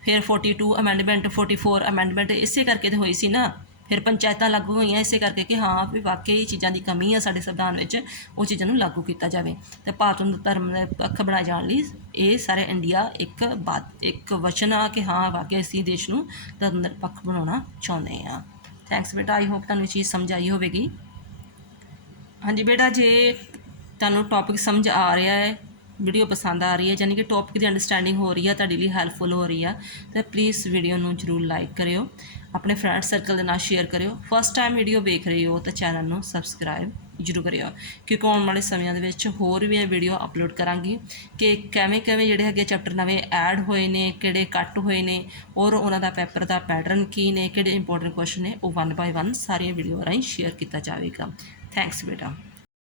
ਫਿਰ 42 ਅਮੈਂਡਮੈਂਟ 44 ਅਮੈਂਡਮੈਂਟ ਇਸੇ ਕਰਕੇ ਤਾਂ ਹੋਈ ਸੀ ਨਾ। ਫਿਰ ਪੰਚਾਇਤਾਂ ਲਾਗੂ ਹੋਈਆਂ ਇਸੇ ਕਰਕੇ ਕਿ ਹਾਂ ਵੀ ਵਾਕਈ ਚੀਜ਼ਾਂ ਦੀ ਕਮੀ ਆ ਸਾਡੇ ਸੰਵਿਧਾਨ ਵਿੱਚ, ਉਹ ਚੀਜ਼ਾਂ ਨੂੰ ਲਾਗੂ ਕੀਤਾ ਜਾਵੇ। ਅਤੇ ਭਾਰਤ ਨੂੰ ਧਰਮ ਨਿਰਪੱਖ ਬਣਾਏ ਜਾਣ ਲਈ ਇਹ ਸਾਰੇ ਇੰਡੀਆ ਇੱਕ ਵਚਨ ਆ ਕਿ ਹਾਂ ਵਾਕਈ ਅਸੀਂ ਦੇਸ਼ ਨੂੰ ਧਰਮ ਨਿਰਪੱਖ ਬਣਾਉਣਾ ਚਾਹੁੰਦੇ ਹਾਂ। ਥੈਂਕਸ ਬੇਟਾ, ਆਈ ਹੋਪ ਤੁਹਾਨੂੰ ਇਹ ਚੀਜ਼ ਸਮਝ ਆਈ ਹੋਵੇਗੀ। ਹਾਂਜੀ ਬੇਟਾ, ਜੇ ਤੁਹਾਨੂੰ ਟੌਪਿਕ ਸਮਝ ਆ ਰਿਹਾ ਹੈ, ਵੀਡੀਓ ਪਸੰਦ ਆ ਰਹੀ ਹੈ, ਯਾਨੀ ਕਿ ਟੌਪਿਕ ਦੀ ਅੰਡਰਸਟੈਂਡਿੰਗ ਹੋ ਰਹੀ ਹੈ, ਤੁਹਾਡੇ ਲਈ ਹੈਲਪਫੁਲ ਹੋ ਰਹੀ ਆ, ਤਾਂ ਪਲੀਜ਼ ਵੀਡੀਓ ਨੂੰ ਜ਼ਰੂਰ ਲਾਈਕ ਕਰਿਓ, ਆਪਣੇ ਫਰੈਂਡ ਸਰਕਲ ਦੇ ਨਾਲ ਸ਼ੇਅਰ ਕਰਿਓ। ਫਸਟ ਟਾਈਮ ਵੀਡੀਓ ਵੇਖ ਰਹੇ ਹੋ ਤਾਂ ਚੈਨਲ ਨੂੰ ਸਬਸਕ੍ਰਾਈਬ ਜ਼ਰੂਰ ਕਰਿਓ ਕਿਉਂਕਿ ਆਉਣ ਵਾਲੇ ਸਮਿਆਂ ਦੇ ਵਿੱਚ ਹੋਰ ਵੀ ਵੀਡੀਓ ਅਪਲੋਡ ਕਰਾਂਗੀ ਕਿ ਕਿਵੇਂ ਜਿਹੜੇ ਹੈਗੇ ਚੈਪਟਰ ਨਵੇਂ ਐਡ ਹੋਏ ਨੇ, ਕਿਹੜੇ ਕੱਟ ਹੋਏ ਨੇ, ਔਰ ਉਹਨਾਂ ਦਾ ਪੇਪਰ ਦਾ ਪੈਟਰਨ ਕੀ ਨੇ, ਕਿਹੜੇ ਇੰਪੋਰਟੈਂਟ ਕੁਐਸਚਨ ਨੇ, ਉਹ 1 ਬਾਏ 1 ਸਾਰੀਆਂ ਵੀਡੀਓ ਰਾਹੀਂ ਸ਼ੇਅਰ ਕੀਤਾ ਜਾਵੇਗਾ। ਥੈਂਕਸ ਬੇਟਾ।